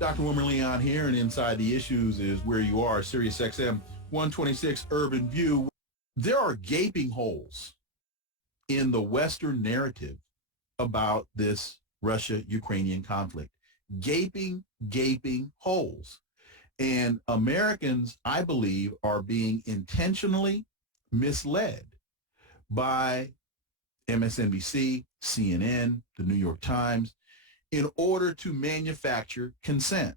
Dr. Wilmer Leon here, and Inside the Issues is where you are, Sirius XM 126 Urban View. There are gaping holes in the Western narrative about this Russia-Ukrainian conflict. Gaping holes. And Americans, I believe, are being intentionally misled by MSNBC, CNN, the New York Times, in order to manufacture consent,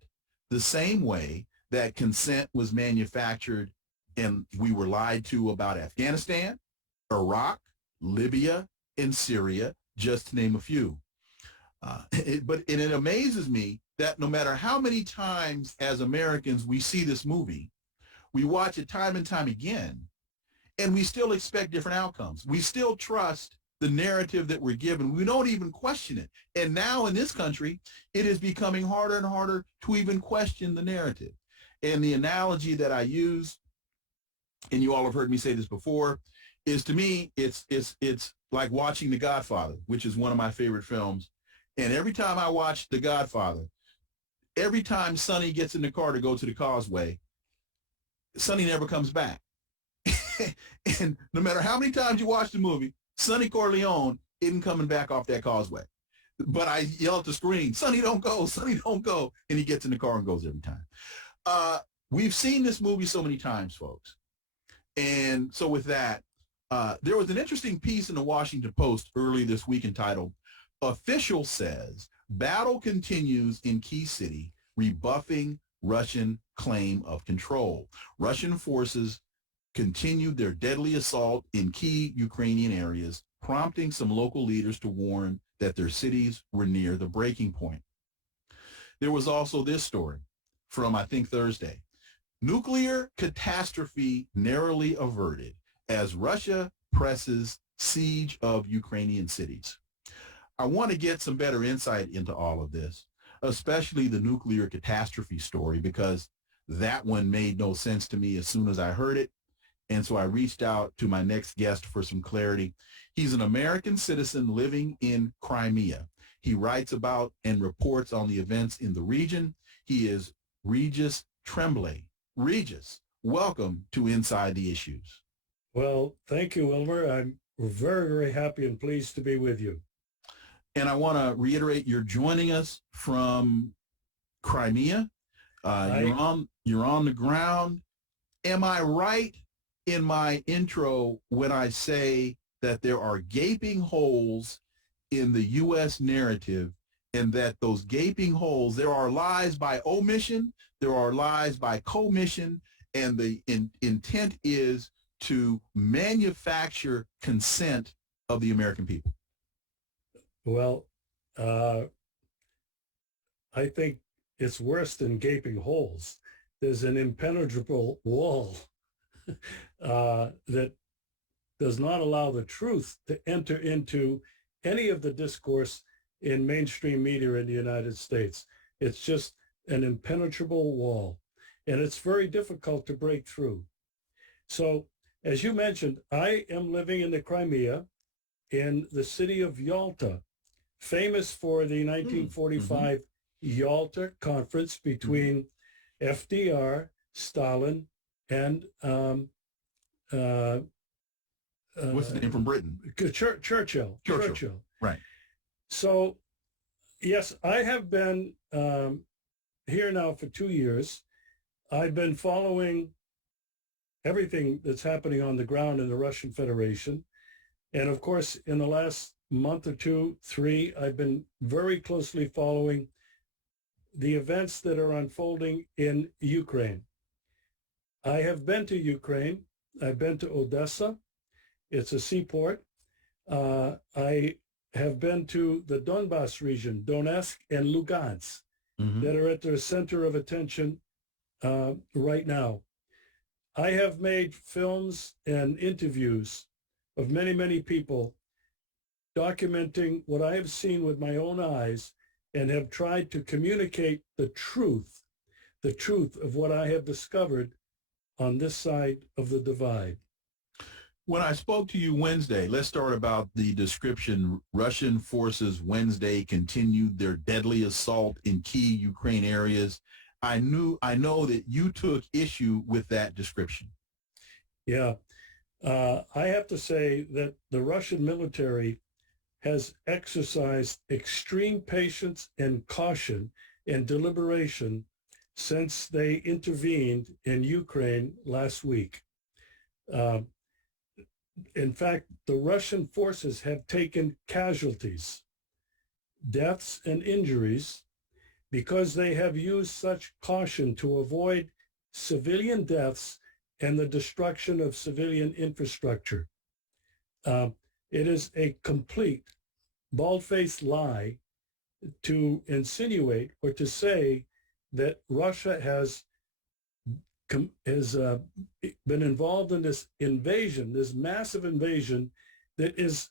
the same way that consent was manufactured and we were lied to about Afghanistan, Iraq, Libya, and Syria, just to name a few. But it amazes me that no matter how many times as Americans we see this movie, we watch it time and time again, and we still expect different outcomes. We still trust the narrative that we're given. We don't even question it. And now in this country, it is becoming harder and harder to even question the narrative. And the analogy that I use, and you all have heard me say this before, is to me, it's like watching The Godfather, which is one of my favorite films. And every time I watch The Godfather, every time Sonny gets in the car to go to the causeway, Sonny never comes back. And no matter how many times you watch the movie, Sonny Corleone isn't coming back off that causeway. But I yell at the screen, Sonny, don't go, Sonny, don't go. And he gets in the car and goes every time. We've seen this movie so many times, folks. And so with that, there was an interesting piece in the Washington Post early this week entitled, Official Says Battle Continues in Key City, Rebuffing Russian Claim of Control. Russian forces continued their deadly assault in key Ukrainian areas, prompting some local leaders to warn that their cities were near the breaking point. There was also this story from, I think, Thursday. Nuclear catastrophe narrowly averted as Russia presses siege of Ukrainian cities. I want to get some better insight into all of this, especially the nuclear catastrophe story, because that one made no sense to me as soon as I heard it. And so I reached out to my next guest for some clarity. He's an American citizen living in Crimea. He writes about and reports on the events in the region. He is Regis Tremblay. Regis, welcome to Inside the Issues. Well, thank you, Wilmer. I'm very, very happy and pleased to be with you. And I want to reiterate, you're joining us from Crimea. You're on the ground. Am I right in my intro when I say that there are gaping holes in the U.S. narrative, and that those gaping holes, there are lies by omission, there are lies by commission, and the intent is to manufacture consent of the American people? Well, I think it's worse than gaping holes. There's an impenetrable wall that does not allow the truth to enter into any of the discourse in mainstream media in the United States. It's just an impenetrable wall, and it's very difficult to break through. So, as you mentioned, I am living in the Crimea in the city of Yalta, famous for the 1945 Yalta Conference between FDR, Stalin, and what's the name from Britain? Churchill. Right. So, yes, I have been here now for 2 years. I've been following everything that's happening on the ground in the Russian Federation. And of course, in the last month or two, three, I've been very closely following the events that are unfolding in Ukraine. I have been to Ukraine. I've been to Odessa. It's a seaport. I have been to the Donbass region, Donetsk and Lugansk, that are at the center of attention right now. I have made films and interviews of many, many people documenting what I have seen with my own eyes, and have tried to communicate the truth of what I have discovered on this side of the divide. When I spoke to you Wednesday, let's start about the description. Russian forces Wednesday continued their deadly assault in key Ukraine areas. I know that you took issue with that description. Yeah. I have to say that the Russian military has exercised extreme patience and caution and deliberation since they intervened in Ukraine last week. In fact, the Russian forces have taken casualties, deaths, and injuries because they have used such caution to avoid civilian deaths and the destruction of civilian infrastructure. It is a complete bald-faced lie to insinuate or to say that Russia has been involved in this invasion, this massive invasion that is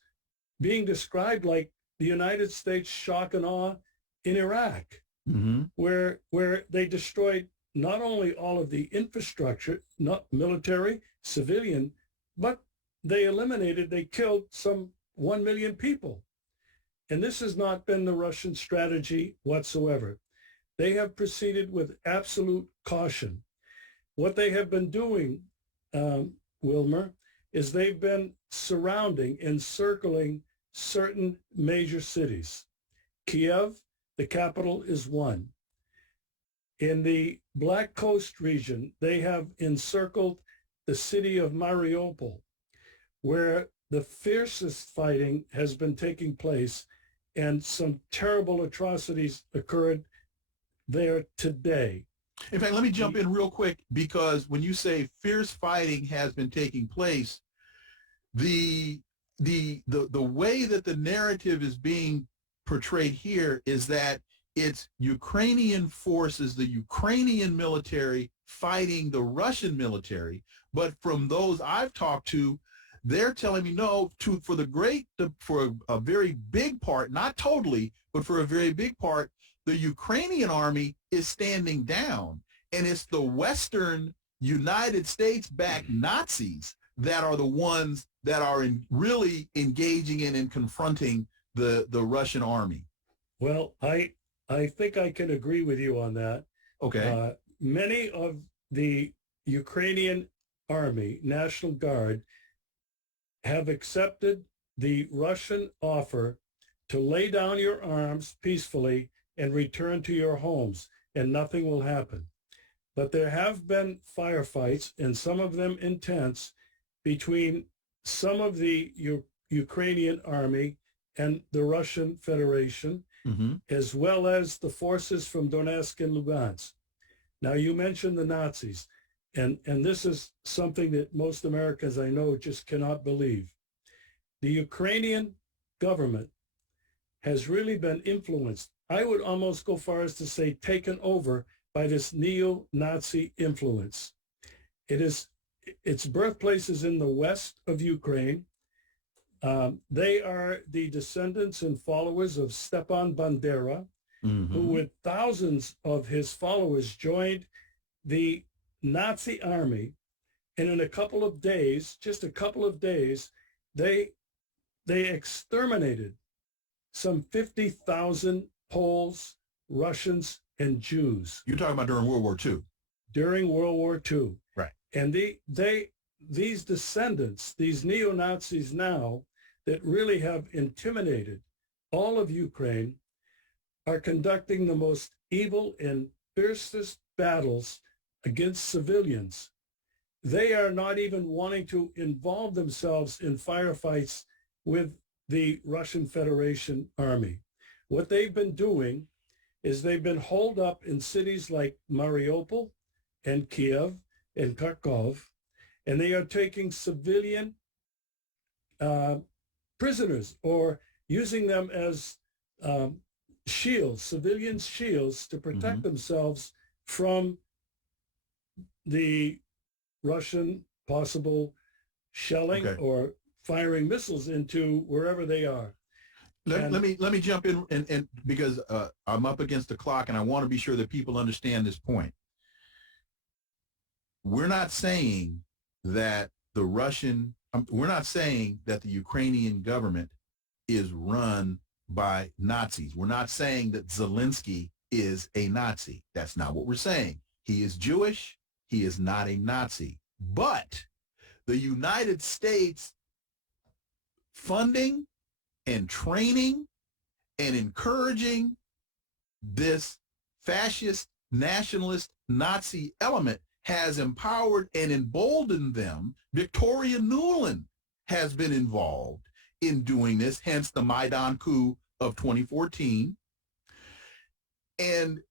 being described like the United States shock and awe in Iraq, where they destroyed not only all of the infrastructure, not military, civilian, but they killed some 1 million people. And this has not been the Russian strategy whatsoever. They have proceeded with absolute caution. What they have been doing, Wilmer, is they've been surrounding, encircling certain major cities. Kiev, the capital, is one. In the Black Coast region, they have encircled the city of Mariupol, where the fiercest fighting has been taking place, and some terrible atrocities occurred there today. In fact, let me jump in real quick, because when you say fierce fighting has been taking place, the way that the narrative is being portrayed here is that it's Ukrainian forces, the Ukrainian military fighting the Russian military. But from those I've talked to, they're telling me no, for a very big part, not totally, but for a very big part, the Ukrainian army is standing down, and it's the Western United States-backed Nazis that are the ones that are really engaging in and confronting the Russian army. Well, I think I can agree with you on that. Okay. Many of the Ukrainian Army, National Guard, have accepted the Russian offer to lay down your arms peacefully and return to your homes, and nothing will happen. But there have been firefights, and some of them intense, between some of the Ukrainian army and the Russian Federation, as well as the forces from Donetsk and Lugansk. Now, you mentioned the Nazis, and this is something that most Americans I know just cannot believe. The Ukrainian government has really been influenced. I would almost go far as to say taken over by this neo-Nazi influence. Its birthplace is in the west of Ukraine. They are the descendants and followers of Stepan Bandera, who with thousands of his followers joined the Nazi army. And in a couple of days, just a couple of days, they exterminated some 50,000 Poles, Russians, and Jews. You're talking about during World War II. During World War II. Right. And these descendants, these neo-Nazis now that really have intimidated all of Ukraine, are conducting the most evil and fiercest battles against civilians. They are not even wanting to involve themselves in firefights with the Russian Federation army. What they've been doing is they've been holed up in cities like Mariupol and Kiev and Kharkov, and they are taking civilian prisoners or using them as shields, civilian shields, to protect themselves from the Russian possible shelling or firing missiles into wherever they are. Let me jump in and because I'm up against the clock, and I want to be sure that people understand this point. We're not saying that the Russian we're not saying that the Ukrainian government is run by Nazis. We're not saying that Zelensky is a Nazi. That's not what we're saying. He is Jewish. He is not a Nazi. But the United States funding and training and encouraging this fascist, nationalist, Nazi element has empowered and emboldened them. Victoria Nuland has been involved in doing this, hence the Maidan coup of 2014. And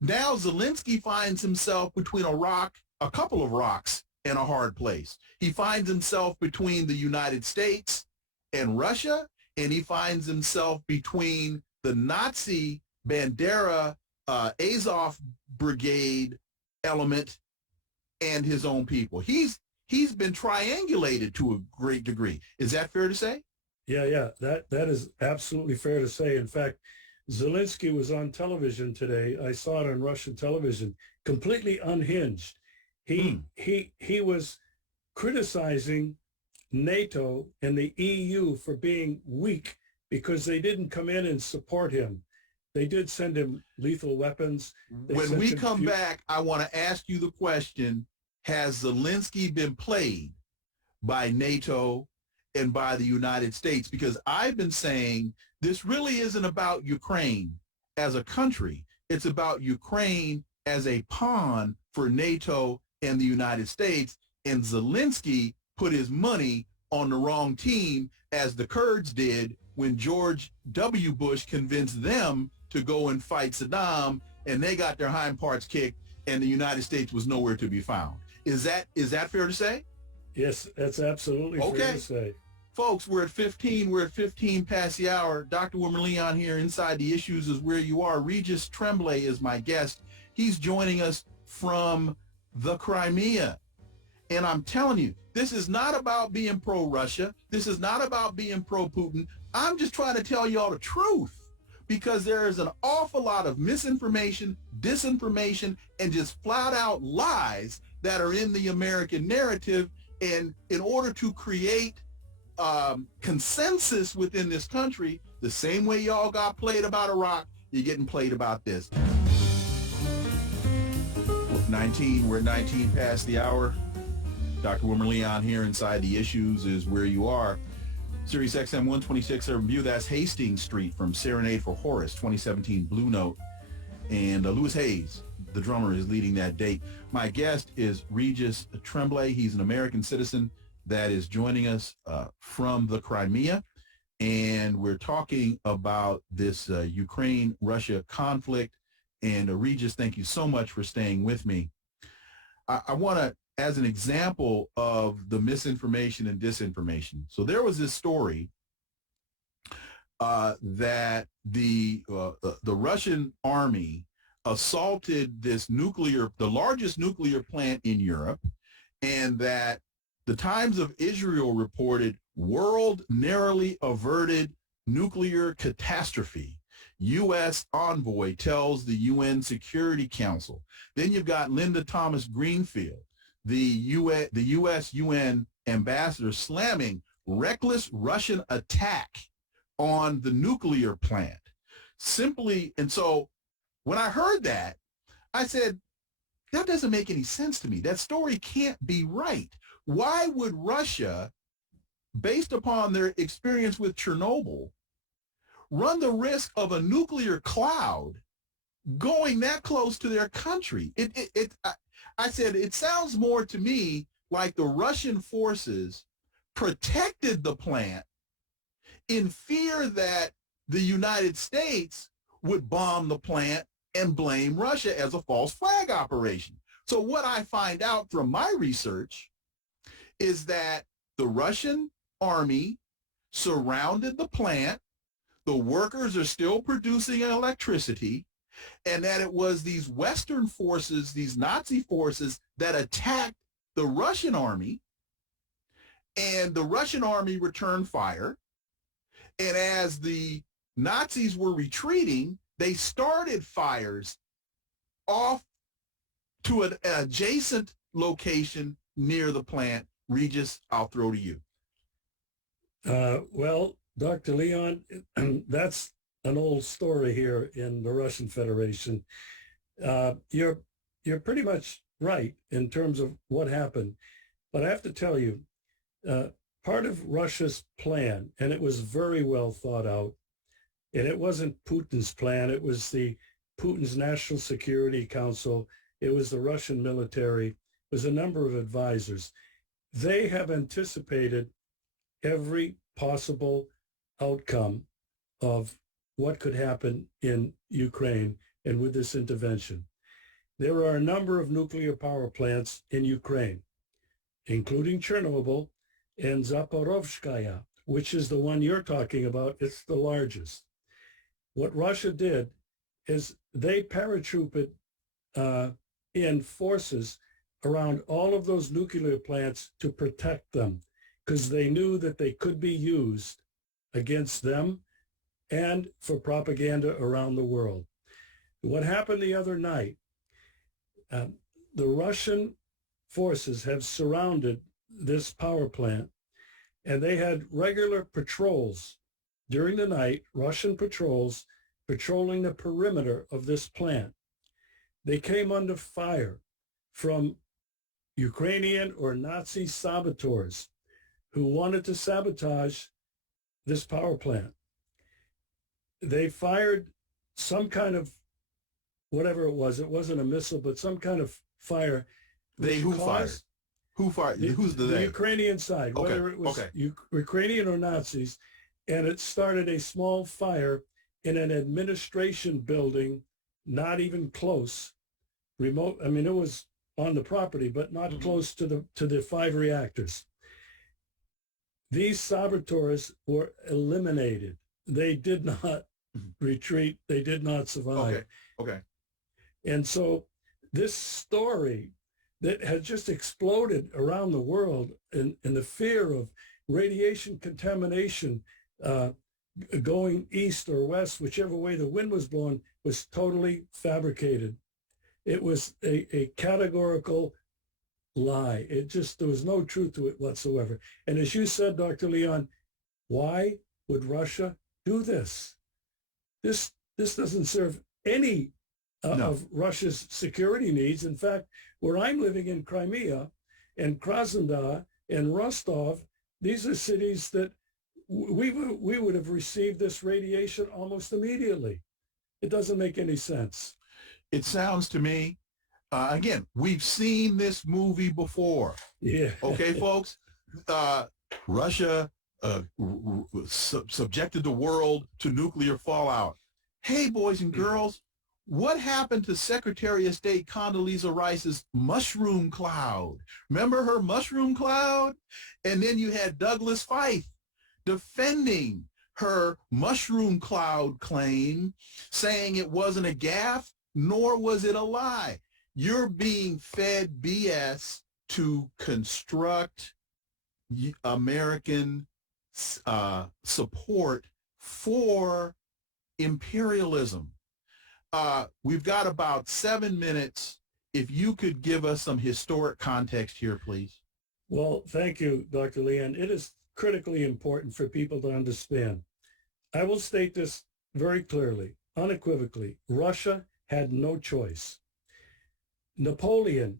now Zelensky finds himself between a couple of rocks and a hard place. He finds himself between the United States and Russia, and he finds himself between the Nazi Bandera Azov Brigade element and his own people. He's been triangulated to a great degree. Is that fair to say? Yeah. That is absolutely fair to say. In fact, Zelensky was on television today. I saw it on Russian television, completely unhinged. He was criticizing NATO and the EU for being weak because they didn't come in and support him. They did send him lethal weapons. When we come back, I want to ask you the question, has Zelensky been played by NATO and by the United States? Because I've been saying this really isn't about Ukraine as a country. It's about Ukraine as a pawn for NATO and the United States. And Zelensky put his money on the wrong team, as the Kurds did when George W. Bush convinced them to go and fight Saddam, and they got their hind parts kicked, and the United States was nowhere to be found. Is that fair to say? Yes, that's absolutely fair to say. Folks, we're at 15 past the hour. Dr. Wilmer Leon here. Inside the Issues is where you are. Regis Tremblay is my guest. He's joining us from the Crimea. And I'm telling you, this is not about being pro-Russia. This is not about being pro-Putin. I'm just trying to tell y'all the truth, because there is an awful lot of misinformation, disinformation, and just flat-out lies that are in the American narrative. And in order to create consensus within this country, the same way y'all got played about Iraq, you're getting played about this. 19, we're 19 past the hour. Dr. Wilmer Leon here. Inside the Issues is where you are. Sirius XM 126 Urban View. That's Hastings Street from Serenade for Horace, 2017 Blue Note. And Louis Hayes, the drummer, is leading that date. My guest is Regis Tremblay. He's an American citizen that is joining us from the Crimea. And we're talking about this Ukraine-Russia conflict. And Regis, thank you so much for staying with me. I want to, as an example of the misinformation and disinformation. So there was this story that the Russian army assaulted the largest nuclear plant in Europe, and that the Times of Israel reported world narrowly averted nuclear catastrophe. U.S. envoy tells the UN Security Council. Then you've got Linda Thomas Greenfield, the U.S. UN ambassador, slamming reckless Russian attack on the nuclear plant. And so when I heard that, I said, that doesn't make any sense to me. That story can't be right. Why would Russia, based upon their experience with Chernobyl, run the risk of a nuclear cloud going that close to their country? I said, it sounds more to me like the Russian forces protected the plant in fear that the United States would bomb the plant and blame Russia as a false flag operation. So what I find out from my research is that the Russian army surrounded the plant, the workers are still producing electricity, and that it was these Western forces, these Nazi forces, that attacked the Russian army, and the Russian army returned fire. And as the Nazis were retreating, they started fires off to an adjacent location near the plant, Regis, I'll throw to you. Well, Dr. Leon, that's an old story here in the Russian Federation. You're pretty much right in terms of what happened, but I have to tell you, part of Russia's plan, and it was very well thought out, and it wasn't Putin's plan. It was Putin's National Security Council. It was the Russian military. It was a number of advisors. They have anticipated every possible outcome of what could happen in Ukraine and with this intervention. There are a number of nuclear power plants in Ukraine, including Chernobyl and Zaporizhzhia, which is the one you're talking about. It's the largest. What Russia did is they paratrooped in forces around all of those nuclear plants to protect them, because they knew that they could be used against them and for propaganda around the world. What happened the other night, the Russian forces have surrounded this power plant, and they had regular patrols during the night, Russian patrols patrolling the perimeter of this plant. They came under fire from Ukrainian or Nazi saboteurs who wanted to sabotage this power plant. They fired some kind of, whatever it wasn't a missile, but some kind of fire. Who fired? Who fired? Who's the Ukrainian side, whether it was Ukrainian or Nazis, and it started a small fire in an administration building, not even close, remote. I mean, it was on the property, but not close to the 5 reactors. These saboteurs were eliminated. They did not retreat. They did not survive. Okay. And so this story that had just exploded around the world in the fear of radiation contamination going east or west, whichever way the wind was blowing, was totally fabricated. It was a categorical lie. There was no truth to it whatsoever. And as you said, Dr. Leon, why would Russia do this? This doesn't serve any of Russia's security needs. In fact, where I'm living in Crimea and Krasnodar and Rostov, these are cities that we would have received this radiation almost immediately. It doesn't make any sense. It sounds to me, again, we've seen this movie before. Yeah. Okay, folks? Russia subjected the world to nuclear fallout. Hey, boys and girls, what happened to Secretary of State Condoleezza Rice's mushroom cloud? Remember her mushroom cloud? And then you had Douglas Feith defending her mushroom cloud claim, saying it wasn't a gaffe, nor was it a lie. You're being fed BS to construct American support for imperialism. We've got about 7 minutes. If you could give us some historic context here, please. Well, thank you, Dr. Leon. It is critically important for people to understand. I will state this very clearly, unequivocally. Russia had no choice. Napoleon,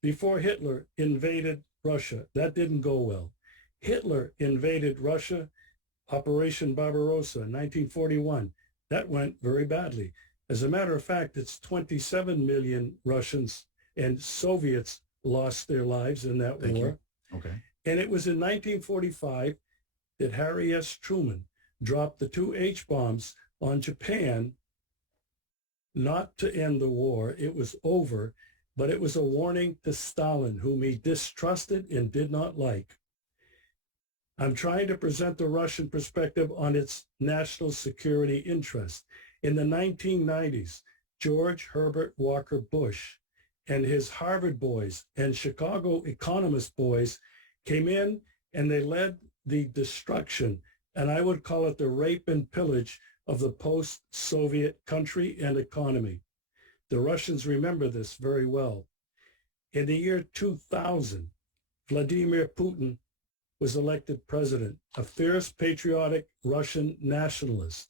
before Hitler, invaded Russia. That didn't go well. Hitler invaded Russia, Operation Barbarossa, 1941. That went very badly. As a matter of fact, it's 27 million Russians and Soviets lost their lives in that war. Okay. And it was in 1945 that Harry S. Truman dropped the 2 H-bombs on Japan, not to end the war. It was over, but it was a warning to Stalin, whom he distrusted and did not like. I'm trying to present the Russian perspective on its national security interest. In the 1990s, George Herbert Walker Bush and his Harvard boys and Chicago economist boys came in and they led the destruction, and I would call it the rape and pillage of the post-Soviet country and economy. The Russians remember this very well. In the year 2000, Vladimir Putin was elected president, a fierce, patriotic Russian nationalist.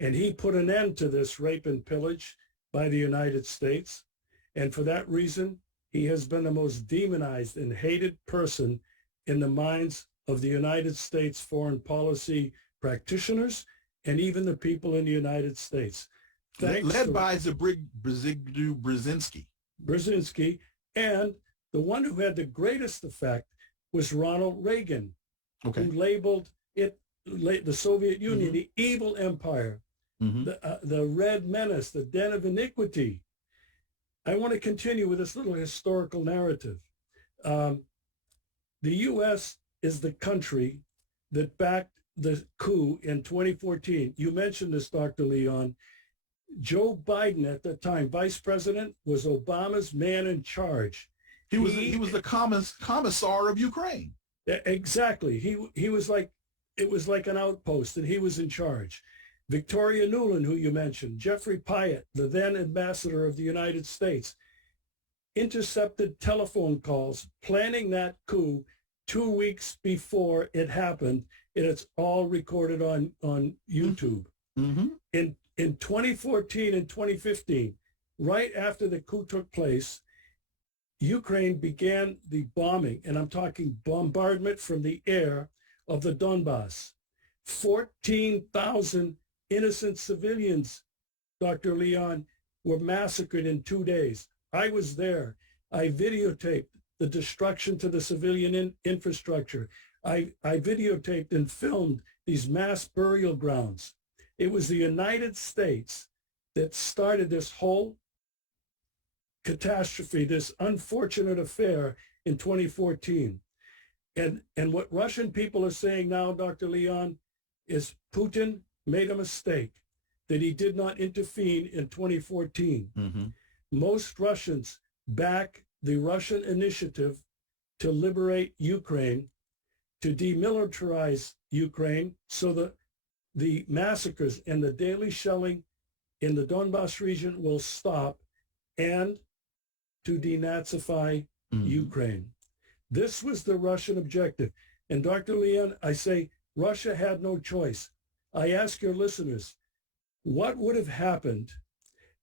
And he put an end to this rape and pillage by the United States. And for that reason, he has been the most demonized and hated person in the minds of the United States foreign policy practitioners and even the people in the United States. Led by Brzezinski. And the one who had the greatest effect was Ronald Reagan, who labeled it, the Soviet Union, the evil empire, the red menace, the den of iniquity. I want to continue with this little historical narrative. The U.S. is the country that backed the coup in 2014. You mentioned this, Dr. Leon. Joe Biden at the time, vice president, was Obama's man in charge. He was the commissar of Ukraine. Exactly. He was like, it was like an outpost, and he was in charge. Victoria Nuland, who you mentioned, Jeffrey Pyatt, the then ambassador of the United States, intercepted telephone calls planning that coup 2 weeks before it happened, and it's all recorded on YouTube. In 2014 and 2015, right after the coup took place, Ukraine began the bombing, and I'm talking bombardment from the air, of the Donbass. 14,000 innocent civilians, Dr. Leon, were massacred in 2 days. I was there. I videotaped the destruction to the civilian infrastructure. I videotaped and filmed these mass burial grounds. It was the United States that started this whole catastrophe, this unfortunate affair in 2014. And what Russian people are saying now, Dr. Leon, is Putin made a mistake, that he did not intervene in 2014. Most Russians back the Russian initiative to liberate Ukraine, to demilitarize Ukraine, so that the massacres and the daily shelling in the Donbass region will stop, and to denazify Ukraine. This was the Russian objective. And Dr. Leon, I say Russia had no choice. I ask your listeners, what would have happened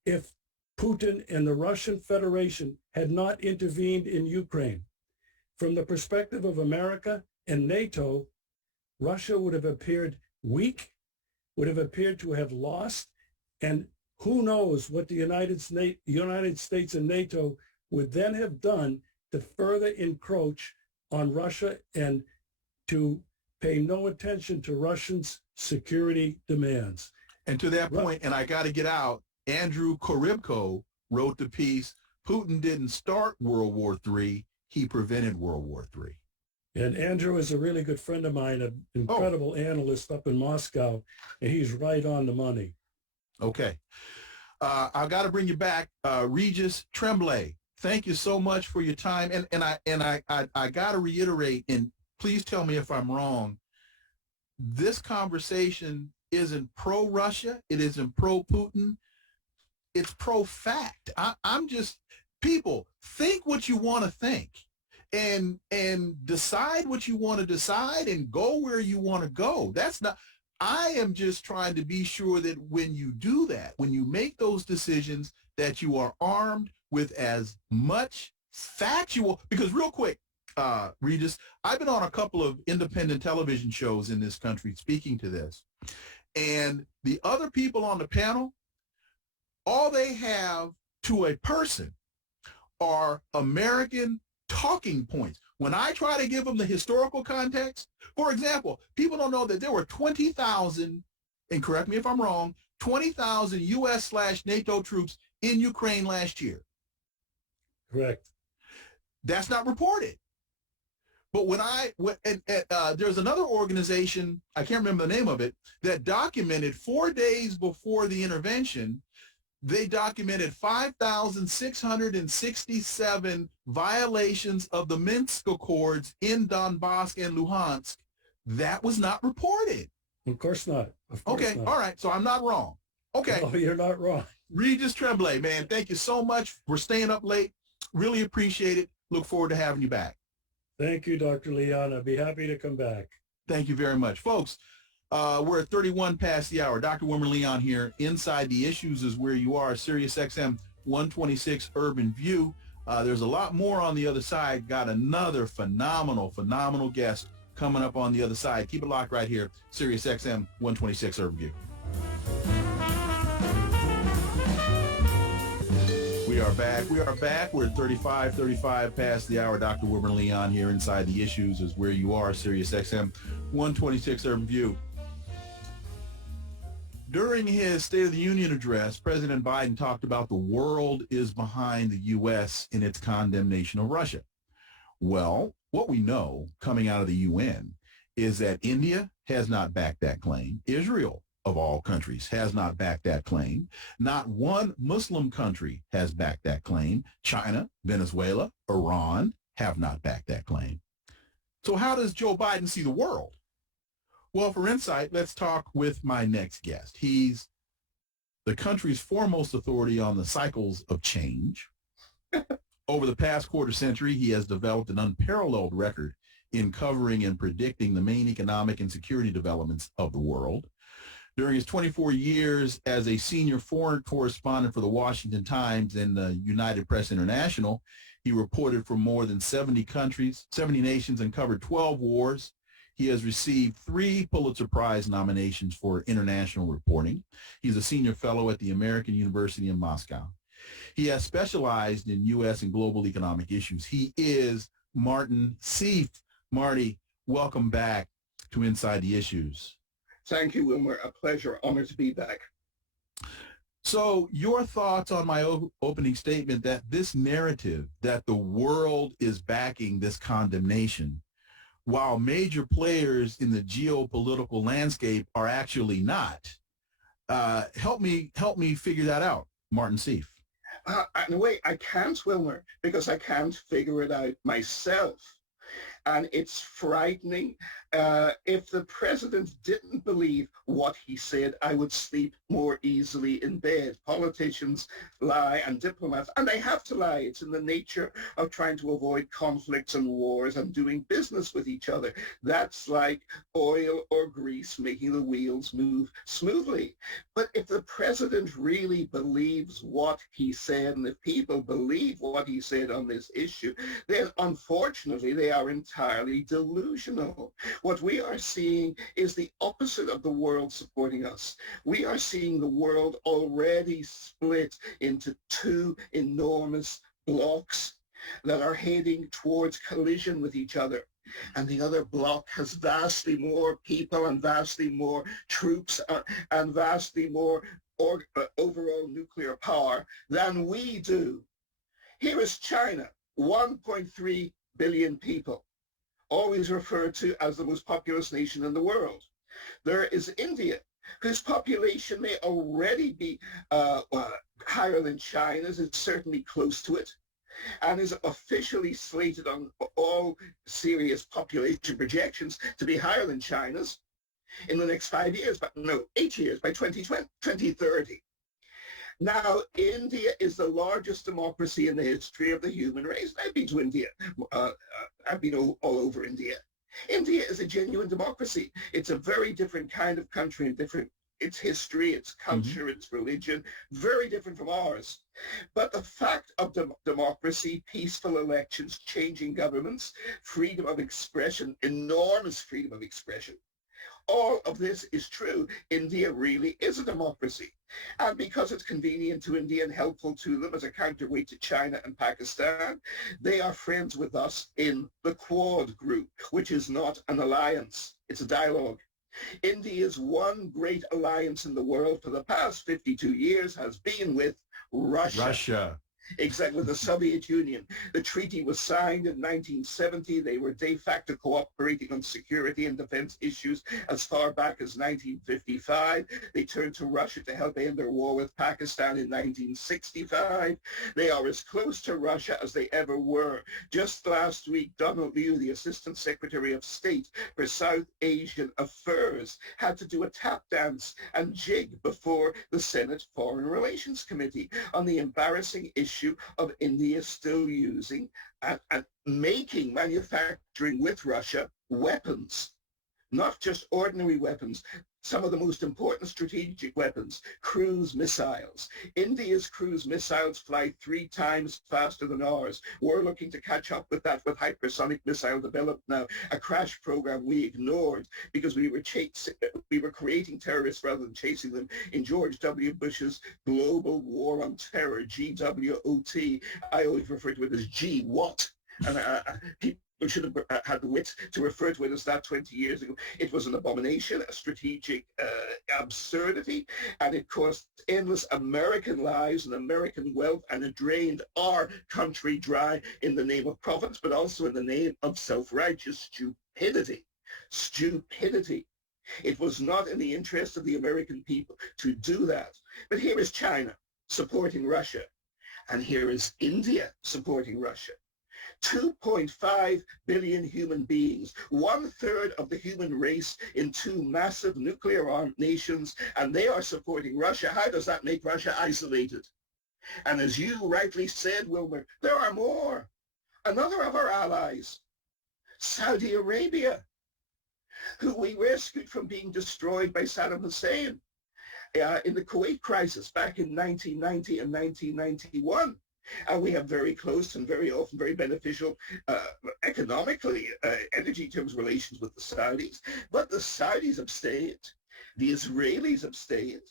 if Putin and the Russian Federation had not intervened in Ukraine? From the perspective of America and NATO, Russia would have appeared weak, would have appeared to have lost, and who knows what the United States and NATO would then have done to further encroach on Russia and to pay no attention to Russians' security demands. And to that point, and I got to get out, Andrew Korybko wrote the piece, Putin didn't start World War III, he prevented World War III. And Andrew is a really good friend of mine, an incredible analyst up in Moscow, and he's right on the money. Okay. I've got to bring you back, Regis Tremblay. Thank you so much for your time. And I got to reiterate, and please tell me if I'm wrong, this conversation isn't pro-Russia. It isn't pro-Putin. It's pro-fact. I'm just, people, think what you want to think and decide what you want to decide and go where you want to go. That's not, I am just trying to be sure that when you do that, when you make those decisions, that you are armed with as much factual, because real quick, Regis, I've been on a couple of independent television shows in this country speaking to this, and the other people on the panel, all they have to a person are American talking points. When I try to give them the historical context, for example, people don't know that there were 20,000, and correct me if I'm wrong, 20,000 U.S./NATO troops in Ukraine last year. Correct. That's not reported. But there's another organization, I can't remember the name of it, that documented 4 days before the intervention, they documented 5,667 violations of the Minsk Accords in Donbass and Luhansk. That was not reported. Of course not. Okay, all right, so I'm not wrong. Okay. Oh, you're not wrong. Regis Tremblay, man, thank you so much for staying up late. Really appreciate it. Look forward to having you back. Thank you, Dr. Leon. I'd be happy to come back. Thank you very much. Folks, we're at 31 past the hour. Dr. Wilmer Leon here. Inside the Issues is where you are. Sirius XM 126 Urban View. There's a lot more on the other side. Got another phenomenal guest coming up on the other side. Keep it locked right here. Sirius XM 126 Urban View. We are back. We're at 35 past the hour. Dr. Wilmer Leon here. Inside the Issues is where you are. Sirius XM 126 Urban View. During his State of the Union address, President Biden talked about the world is behind the U.S. in its condemnation of Russia. Well, what we know coming out of the UN is that India has not backed that claim. Israel, of all countries, has not backed that claim. Not one Muslim country has backed that claim. China, Venezuela, Iran have not backed that claim. So how does Joe Biden see the world? Well, for insight, let's talk with my next guest. He's the country's foremost authority on the cycles of change. Over the past quarter century, he has developed an unparalleled record in covering and predicting the main economic and security developments of the world. During his 24 years as a senior foreign correspondent for the Washington Times and the United Press International, he reported from more than 70 countries, 70 nations, and covered 12 wars. He has received 3 Pulitzer Prize nominations for international reporting. He's a senior fellow at the American University in Moscow. He has specialized in U.S. and global economic issues. He is Martin Sieff. Marty, welcome back to Inside the Issues. Thank you, Wilmer. A pleasure. Honored to be back. So your thoughts on my opening statement that this narrative that the world is backing this condemnation, while major players in the geopolitical landscape are actually not. Help me figure that out, Martin Sieff. In a way, I can't, Wilmer, because I can't figure it out myself. And it's frightening. If the president didn't believe what he said, I would sleep more easily in bed. Politicians lie and diplomats, and they have to lie. It's in the nature of trying to avoid conflicts and wars and doing business with each other. That's like oil or grease making the wheels move smoothly. But if the president really believes what he said, and if people believe what he said on this issue, then unfortunately they are entirely delusional. What we are seeing is the opposite of the world supporting us. We are seeing the world already split into 2 enormous blocks that are heading towards collision with each other. And the other bloc has vastly more people and vastly more troops and vastly more overall nuclear power than we do. Here is China, 1.3 billion people, always referred to as the most populous nation in the world. There is India, whose population may already be higher than China's. It's certainly close to it, and is officially slated on all serious population projections to be higher than China's in the next 5 years, but no, 8 years, by 2030. Now, India is the largest democracy in the history of the human race. I've been to India. I've been all over India. India is a genuine democracy. It's a very different kind of country and different, its history, its culture, its religion, very different from ours. But the fact of democracy, peaceful elections, changing governments, freedom of expression, enormous freedom of expression, all of this is true. India really is a democracy. And because it's convenient to India and helpful to them as a counterweight to China and Pakistan, they are friends with us in the Quad group, which is not an alliance. It's a dialogue. India's one great alliance in the world for the past 52 years has been with Russia. Exactly, with the Soviet Union. The treaty was signed in 1970. They were de facto cooperating on security and defense issues as far back as 1955. They turned to Russia to help end their war with Pakistan in 1965. They are as close to Russia as they ever were. Just last week, Donald Liu, the Assistant Secretary of State for South Asian Affairs, had to do a tap dance and jig before the Senate Foreign Relations Committee on the embarrassing issue issue of India still using and making, manufacturing with Russia weapons, not just ordinary weapons, some of the most important strategic weapons, cruise missiles. India's cruise missiles fly 3 times faster than ours. We're looking to catch up with that with hypersonic missile developed now, a crash program we ignored because we were creating terrorists rather than chasing them in George W. Bush's global war on terror, GWOT. I always refer to it as GWAT. And people should have had the wit to refer to it as that 20 years ago. It was an abomination, a strategic absurdity, and it cost endless American lives and American wealth, and it drained our country dry in the name of profits, but also in the name of self-righteous stupidity. Stupidity. It was not in the interest of the American people to do that. But here is China supporting Russia, and here is India supporting Russia. 2.5 billion human beings, 1/3 of the human race in 2 massive nuclear-armed nations, and they are supporting Russia. How does that make Russia isolated? And as you rightly said, Wilmer, there are more. Another of our allies, Saudi Arabia, who we rescued from being destroyed by Saddam Hussein in the Kuwait crisis back in 1990 and 1991. And we have very close and very often very beneficial economically, energy terms relations with the Saudis. But the Saudis abstained. The Israelis abstained.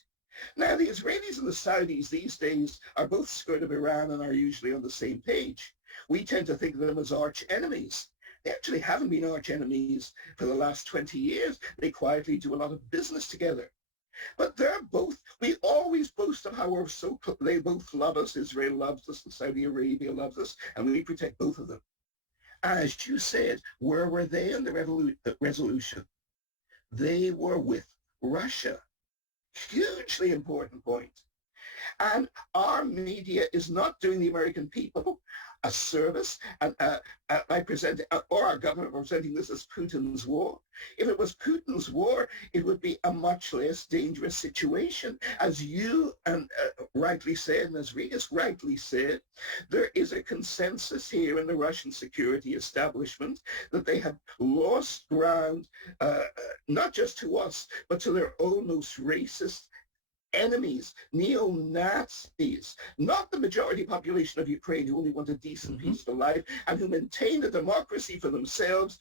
Now, the Israelis and the Saudis these days are both scared of Iran and are usually on the same page. We tend to think of them as arch enemies. They actually haven't been arch enemies for the last 20 years. They quietly do a lot of business together. But they're both, we always boast of how they both love us. Israel loves us and Saudi Arabia loves us, and we protect both of them. As you said, where were they in the resolution? They were with Russia. Hugely important point. And our media is not doing the American people a service by presenting, or our government presenting this as Putin's war. If it was Putin's war, it would be a much less dangerous situation. As you rightly said, and as Regis rightly said, there is a consensus here in the Russian security establishment that they have lost ground, not just to us, but to their own most racist enemies, neo-Nazis, not the majority population of Ukraine who only want a decent, peaceful life and who maintained a democracy for themselves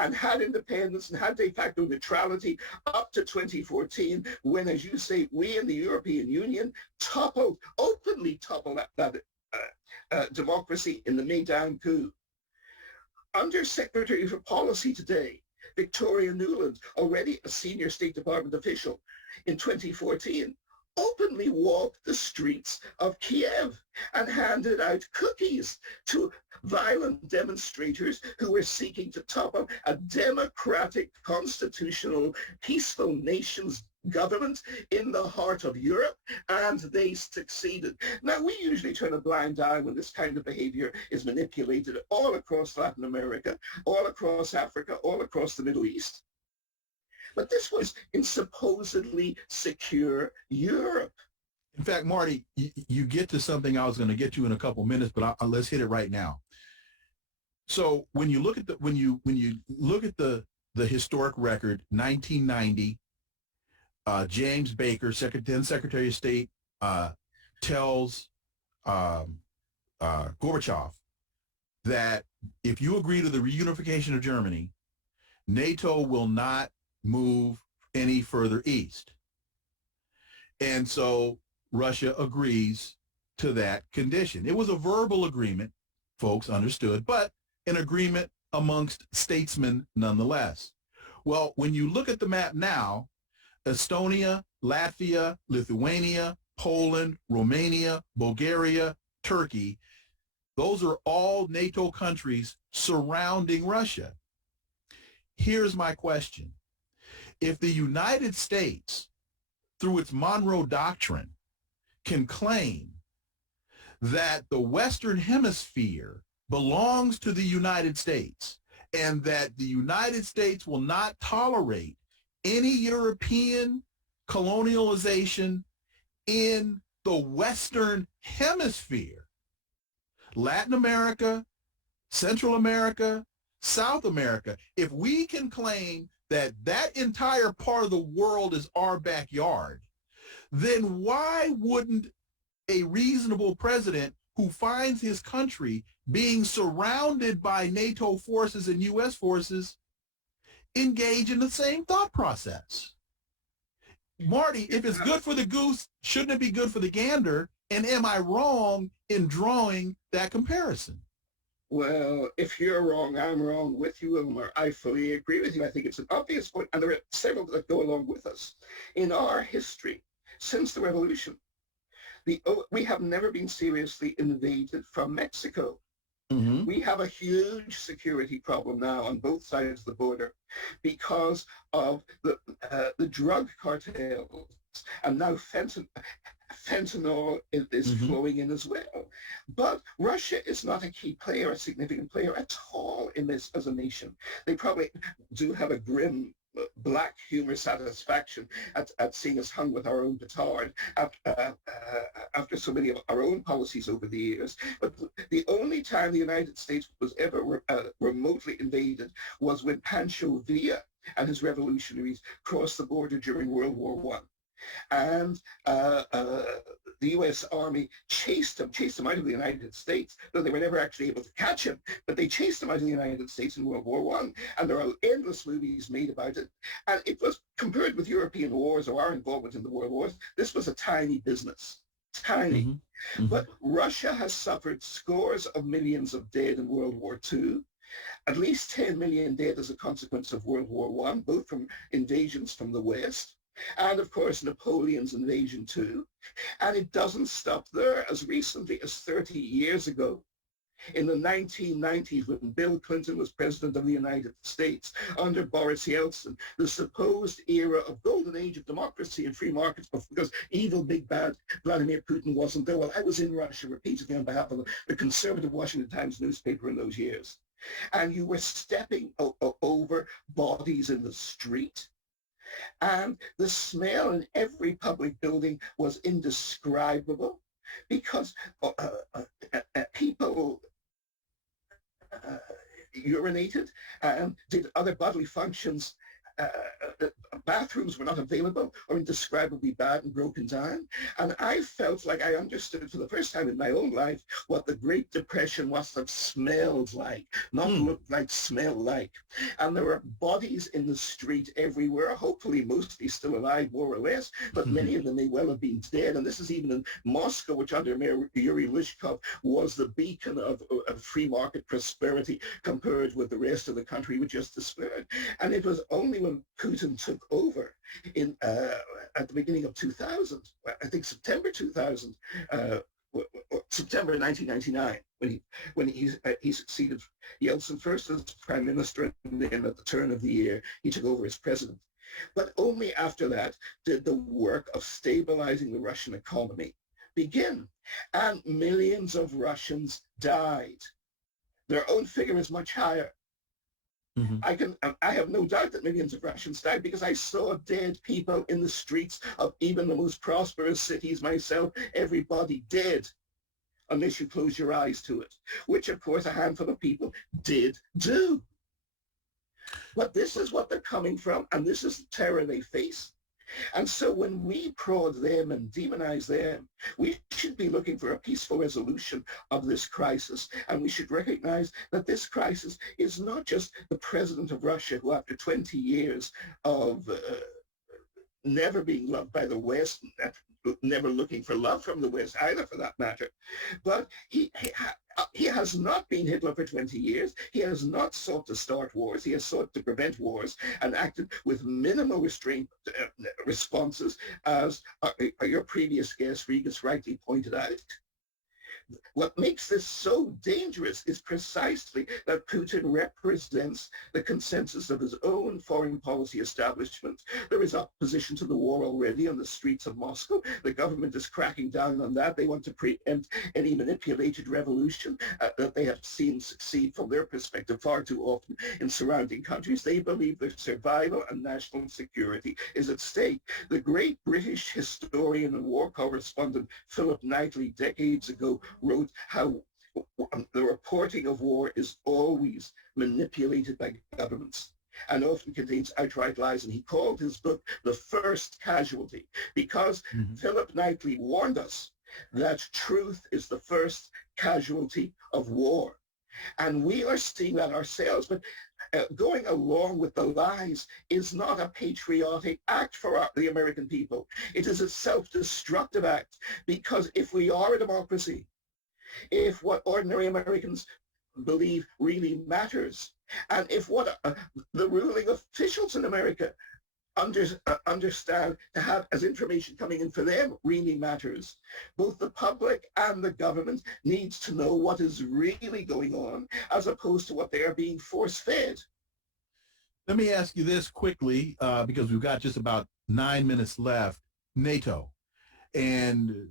and had independence and had de facto neutrality up to 2014 when, as you say, we in the European Union openly toppled that democracy in the Maidan coup. Undersecretary for Policy today, Victoria Nuland, already a senior State Department official in 2014, openly walked the streets of Kiev and handed out cookies to violent demonstrators who were seeking to topple a democratic, constitutional, peaceful nation's government in the heart of Europe, and they succeeded. Now, we usually turn a blind eye when this kind of behavior is manipulated all across Latin America, all across Africa, all across the Middle East. But this was in supposedly secure Europe. In fact, Marty, you get to something I was going to get to in a couple minutes, but let's hit it right now. So when you look at the historic record, 1990, James Baker, then Secretary of State, tells Gorbachev that if you agree to the reunification of Germany, NATO will not move any further east. And so Russia agrees to that condition. It was a verbal agreement, folks understood, but an agreement amongst statesmen nonetheless. Well, when you look at the map now, Estonia, Latvia, Lithuania, Poland, Romania, Bulgaria, Turkey, those are all NATO countries surrounding Russia. Here's my question. If the United States, through its Monroe Doctrine, can claim that the Western Hemisphere belongs to the United States and that the United States will not tolerate any European colonialization in the Western Hemisphere, Latin America, Central America, South America, if we can claim that that entire part of the world is our backyard, then why wouldn't a reasonable president who finds his country being surrounded by NATO forces and U.S. forces engage in the same thought process? Marty, if it's good for the goose, shouldn't it be good for the gander? And am I wrong in drawing that comparison? Well, if you're wrong, I'm wrong with you, Wilmer. I fully agree with you. I think it's an obvious point, and there are several that go along with us. In our history, since the revolution, we have never been seriously invaded from Mexico. Mm-hmm. We have a huge security problem now on both sides of the border because of the drug cartels, and now fentanyl is flowing in as well. But Russia is not a key player, a significant player at all in this as a nation. They probably do have a grim black humor satisfaction at seeing us hung with our own petard after so many of our own policies over the years. But the only time the United States was ever remotely invaded was when Pancho Villa and his revolutionaries crossed the border during World War I. And the U.S. Army chased him out of the United States, though they were never actually able to catch him. But they chased him out of the United States in World War I, and there are endless movies made about it. And it was, compared with European wars or our involvement in the world wars, this was a tiny business. Tiny. Mm-hmm. But Russia has suffered scores of millions of dead in World War II. At least 10 million dead as a consequence of World War I, both from invasions from the West, and of course Napoleon's invasion too. And it doesn't stop there. As recently as 30 years ago, in the 1990s, when Bill Clinton was president of the United States under Boris Yeltsin, the supposed era of golden age of democracy and free markets, because evil big bad Vladimir Putin wasn't there. Well, I was in Russia repeatedly on behalf of the conservative Washington Times newspaper in those years. And you were stepping over bodies in the street. And the smell in every public building was indescribable because people urinated and did other bodily functions. Bathrooms were not available or indescribably bad and broken down. And I felt like I understood for the first time in my own life what the Great Depression must have smelled like, not looked like, smelled like. And there were bodies in the street everywhere, hopefully mostly still alive, more or less, but many of them may well have been dead. And this is even in Moscow, which under Mayor Yuri Lyshkov was the beacon of free market prosperity compared with the rest of the country, which just despaired. And it was only when Putin took over in at the beginning of 2000, I think September 2000, September 1999, when he succeeded Yeltsin first as prime minister, and then at the turn of the year he took over as president. But only after that did the work of stabilizing the Russian economy begin, and millions of Russians died. Their own figure is much higher. I have no doubt that millions of Russians died because I saw dead people in the streets of even the most prosperous cities myself, everybody dead, unless you close your eyes to it, which of course a handful of people did do. But this is what they're coming from, and this is the terror they face. And so when we prod them and demonize them, we should be looking for a peaceful resolution of this crisis. And we should recognize that this crisis is not just the president of Russia, who after 20 years of never being loved by the West, never looking for love from the West either, for that matter, but he has not been Hitler for 20 years. He has not sought to start wars. He has sought to prevent wars and acted with minimal restraint responses, as your previous guest, Regis, rightly pointed out. What makes this so dangerous is precisely that Putin represents the consensus of his own foreign policy establishment. There is opposition to the war already on the streets of Moscow. The government is cracking down on that. They want to preempt any manipulated revolution that they have seen succeed from their perspective far too often in surrounding countries. They believe their survival and national security is at stake. The great British historian and war correspondent Philip Knightley decades ago wrote how The reporting of war is always manipulated by governments and often contains outright lies. And he called his book The First Casualty because Philip Knightley warned us that truth is the first casualty of war. And we are seeing that ourselves. But going along with the lies is not a patriotic act for the American people. It is a self-destructive act, because if we are a democracy, if what ordinary Americans believe really matters, and if what the ruling officials in America understand to have as information coming in for them really matters, both the public and the government needs to know what is really going on as opposed to what they are being force-fed. Let me ask you this quickly, because we've got just about 9 minutes left. NATO. And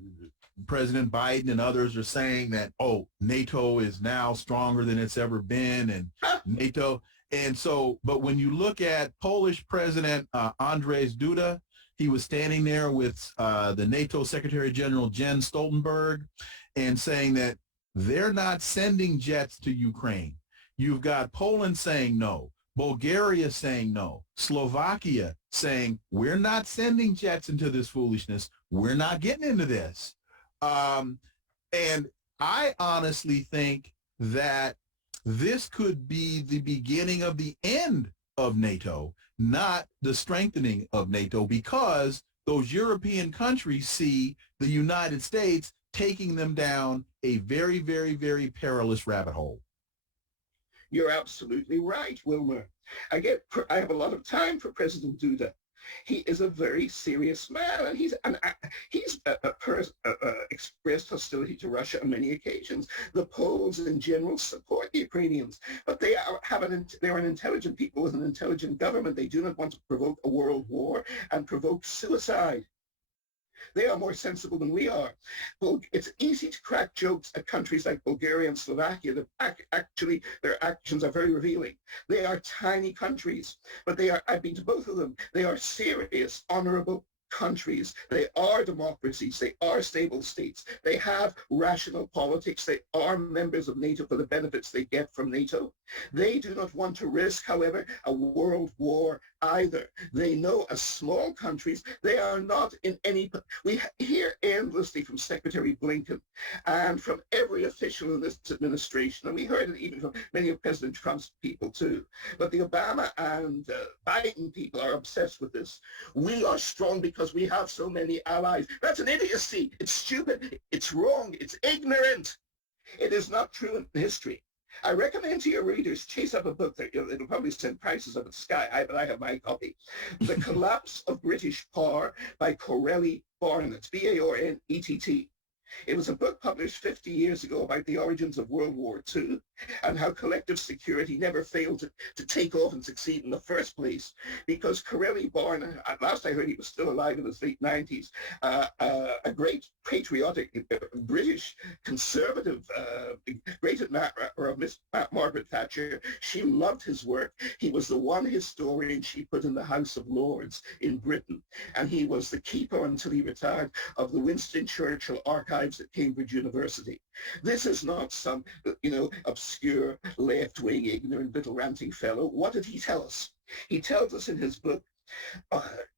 President Biden and others are saying that, oh, NATO is now stronger than it's ever been, and NATO. And so, but when you look at Polish President Andrzej Duda, he was standing there with the NATO Secretary General Jens Stoltenberg and saying that they're not sending jets to Ukraine. You've got Poland saying no, Bulgaria saying no, Slovakia saying we're not sending jets into this foolishness. We're not getting into this. And I honestly think that this could be the beginning of the end of NATO, not the strengthening of NATO, because those European countries see the United States taking them down a very, very, very perilous rabbit hole. You're absolutely right, Wilmer. I have a lot of time for President Duda. He is a very serious man, and he's expressed hostility to Russia on many occasions. The Poles in general support the Ukrainians, but they're an intelligent people with an intelligent government. They do not want to provoke a world war and provoke suicide. They are more sensible than we are. It's easy to crack jokes at countries like Bulgaria and Slovakia that actually their actions are very revealing. They are tiny countries, but I've been to both of them. They are serious, honorable countries. They are democracies. They are stable states. They have rational politics. They are members of NATO for the benefits they get from NATO. They do not want to risk, however, a world war either. They know as small countries, they are not in any... We hear endlessly from Secretary Blinken and from every official in this administration, and we heard it even from many of President Trump's people too. But the Obama and Biden people are obsessed with this. We are strong because we have so many allies. That's an idiocy. It's stupid. It's wrong. It's ignorant. It is not true in history. I recommend to your readers, chase up a book that it'll probably send prices up at the sky, but I have my copy. The Collapse of British Power by Corelli Barnett, Barnett. It was a book published 50 years ago about the origins of World War II and how collective security never failed to take off and succeed in the first place, because Corelli Barnett, at last I heard he was still alive in his late 90s, a great patriotic British conservative, great admirer of Miss Margaret Thatcher. She loved his work. He was the one historian she put in the House of Lords in Britain, and he was the keeper until he retired of the Winston Churchill archives at Cambridge University. This is not some, obscure left-wing, ignorant, little ranting fellow. What did he tell us? He tells us in his book,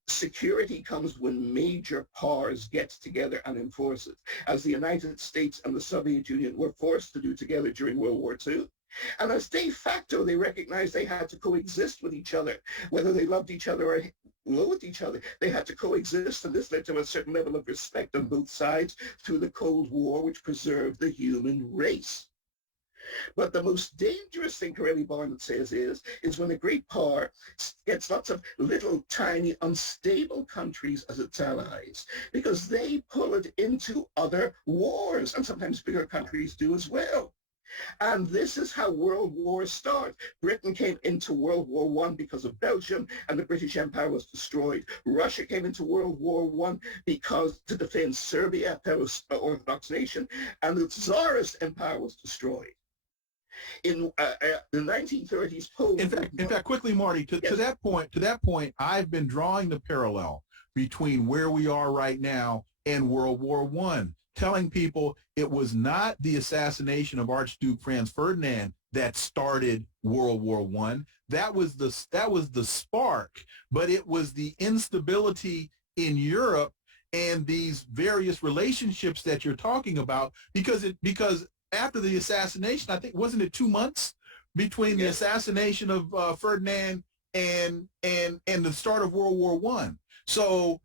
security comes when major powers get together and enforce it, as the United States and the Soviet Union were forced to do together during World War II. And as de facto, they recognized they had to coexist with each other, whether they loved each other or loathed each other. They had to coexist, and this led to a certain level of respect on both sides through the Cold War, which preserved the human race. But the most dangerous thing Corelli Barnett says is when a great power gets lots of little, tiny, unstable countries as its allies, because they pull it into other wars, and sometimes bigger countries do as well. And this is how world wars start. Britain came into World War I because of Belgium, and the British Empire was destroyed. Russia came into World War I because to defend Serbia, a Orthodox nation, and the Tsarist Empire was destroyed. In the 1930s, Poland... In fact, quickly, Marty, to that point, I've been drawing the parallel between where we are right now and World War I. telling people it was not the assassination of Archduke Franz Ferdinand that started World War I. That was the spark, but it was the instability in Europe and these various relationships that you're talking about, because after the assassination, I think, wasn't it 2 months between the assassination of Ferdinand and the start of World War I. So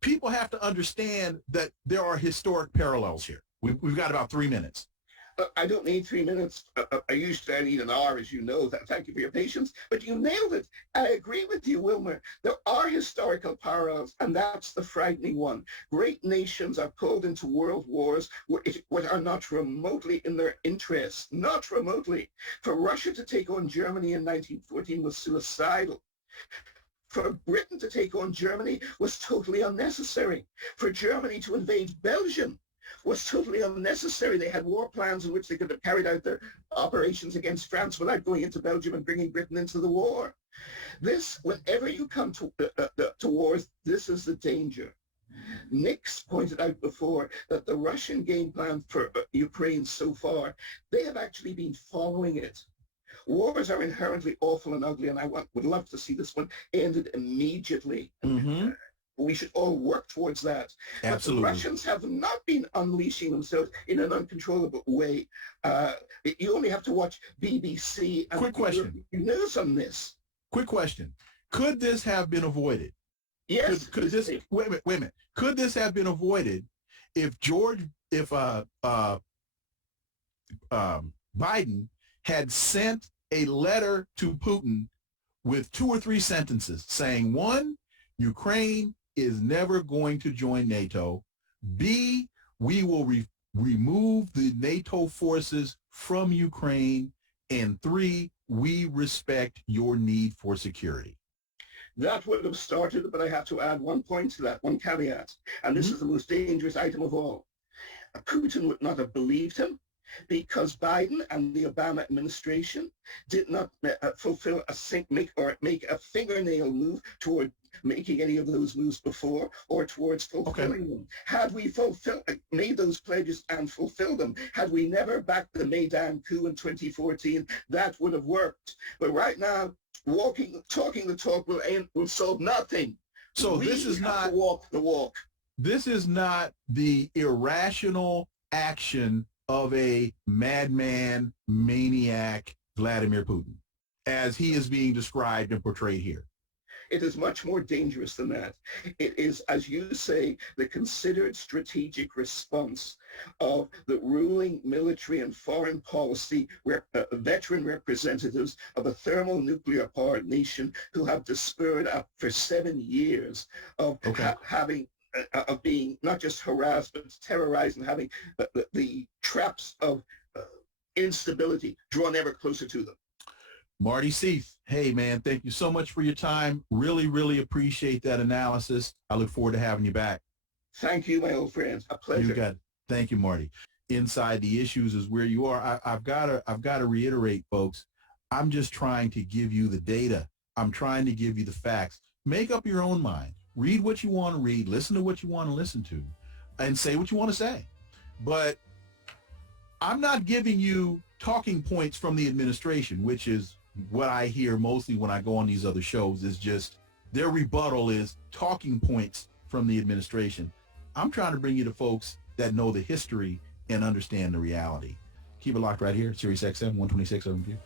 people have to understand that there are historic parallels here. We've got about 3 minutes. I don't need 3 minutes. I usually need an hour, as you know. Thank you for your patience. But you nailed it. I agree with you, Wilmer. There are historical parallels, and that's the frightening one. Great nations are pulled into world wars which are not remotely in their interests. Not remotely. For Russia to take on Germany in 1914 was suicidal. For Britain to take on Germany was totally unnecessary. For Germany to invade Belgium was totally unnecessary. They had war plans in which they could have carried out their operations against France without going into Belgium and bringing Britain into the war. This, whenever you come to wars, this is the danger. Nick's pointed out before that the Russian game plan for Ukraine so far, they have actually been following it. Wars are inherently awful and ugly, and I would love to see this one ended immediately. Mm-hmm. We should all work towards that. Absolutely. But the Russians have not been unleashing themselves in an uncontrollable way. You only have to watch BBC. And quick question. You news on this. Quick question. Could this have been avoided? Yes. Could this? Wait a minute. Could this have been avoided if Biden had sent a letter to Putin with 2 or 3 sentences saying, 1, Ukraine is never going to join NATO. B, we will remove the NATO forces from Ukraine. And 3, we respect your need for security. That would have started, but I have to add one point to that, one caveat. And this is the most dangerous item of all. Putin would not have believed him, because Biden and the Obama administration did not make a fingernail move toward making any of those moves before or towards fulfilling them. Had we made those pledges and fulfilled them, had we never backed the Maidan coup in 2014, that would have worked. But right now, talking the talk will solve nothing. So this is not to walk the walk. This is not the irrational action of a madman, maniac, Vladimir Putin, as he is being described and portrayed here. It is much more dangerous than that. It is, as you say, the considered strategic response of the ruling military and foreign policy veteran representatives of a thermonuclear powered nation who have despaired for 7 years of of being not just harassed, but terrorized and having the traps of instability drawn ever closer to them. Marty Seith, hey, man, thank you so much for your time. Really, really appreciate that analysis. I look forward to having you back. Thank you, my old friends. A pleasure. You got it. Thank you, Marty. Inside the Issues is where you are. I've got to reiterate, folks, I'm just trying to give you the data. I'm trying to give you the facts. Make up your own mind. Read what you want to read, listen to what you want to listen to, and say what you want to say. But I'm not giving you talking points from the administration, which is what I hear mostly when I go on these other shows, is just their rebuttal is talking points from the administration. I'm trying to bring you to folks that know the history and understand the reality. Keep it locked right here, Sirius XM 126 Urban View.